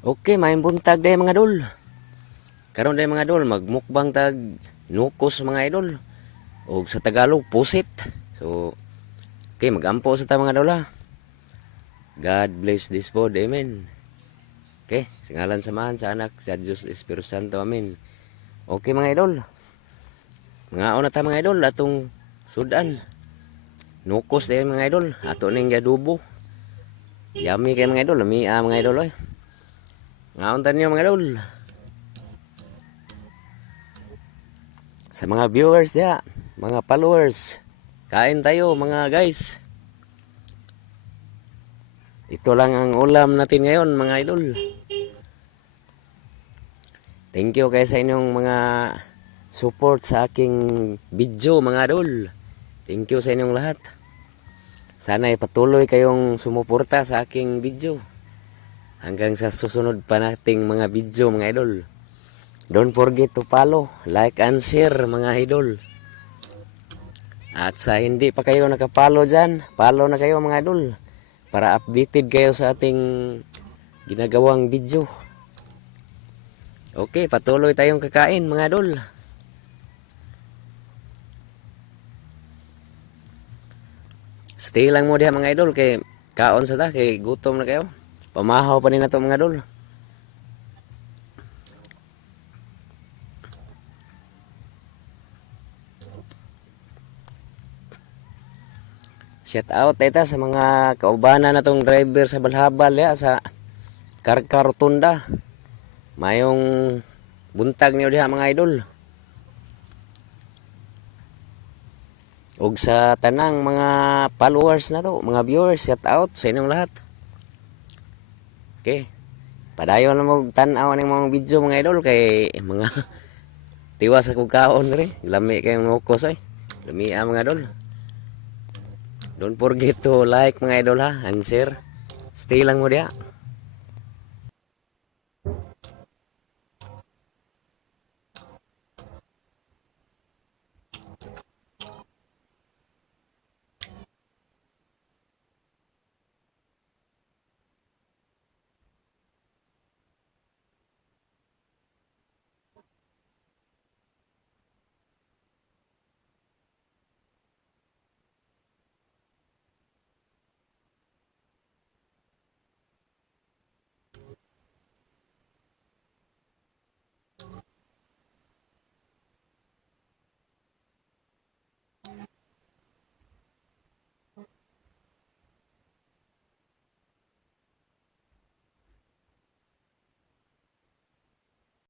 Okay, maayong buntag day mga idol. Karon day mga idol, magmukbang tag nukos mga idol. O sa Tagalog, pusit. So, okay, magampo sa ta mga idol ha. God bless this food, amen. Okay, sa ngalan samahan sa anak, sa Diyos Espiritu Santo, amen. Okay mga idol. Mga una ta mga idol, atong sudan. Nukos day mga idol, ato ning gadubo. Yummy kay mga idol, lamia mga idol oy. Ngaon ta niyo mga idol. Sa mga viewers diya, mga followers, kain tayo mga guys. Ito lang ang ulam natin ngayon mga idol. Thank you kayo sa inyong mga support sa aking video mga idol. Thank you sa inyong lahat. Sana ay patuloy kayong sumuporta sa aking video. Hanggang sa susunod pa nating mga video mga idol. Don't forget to follow, like and share mga idol. At sa hindi pa kayo nakapollow dyan, follow na kayo mga idol. Para updated kayo sa ating ginagawang video. Okay, patuloy tayong kakain mga idol. Stay lang mo diha mga idol kay kaon sa ta, kay gutom na kayo. Pamahaw pa rin na to mga idol. Shout out ita sa mga kaubanan na tong driver sa Balhabal ya, sa Karkar Rotunda. Mayong buntag niyo diha mga idol. Ug sa tanang mga followers na to, mga viewers, shout out sa inyong lahat. Okay. Padayon na mo tan-aw ning mga video mga idol kay mga tiwas sa kaon ri. Lami kayong nukos ay. Lami mga idol. Don't forget to like mga idol ha, and share. Stay lang mo diya.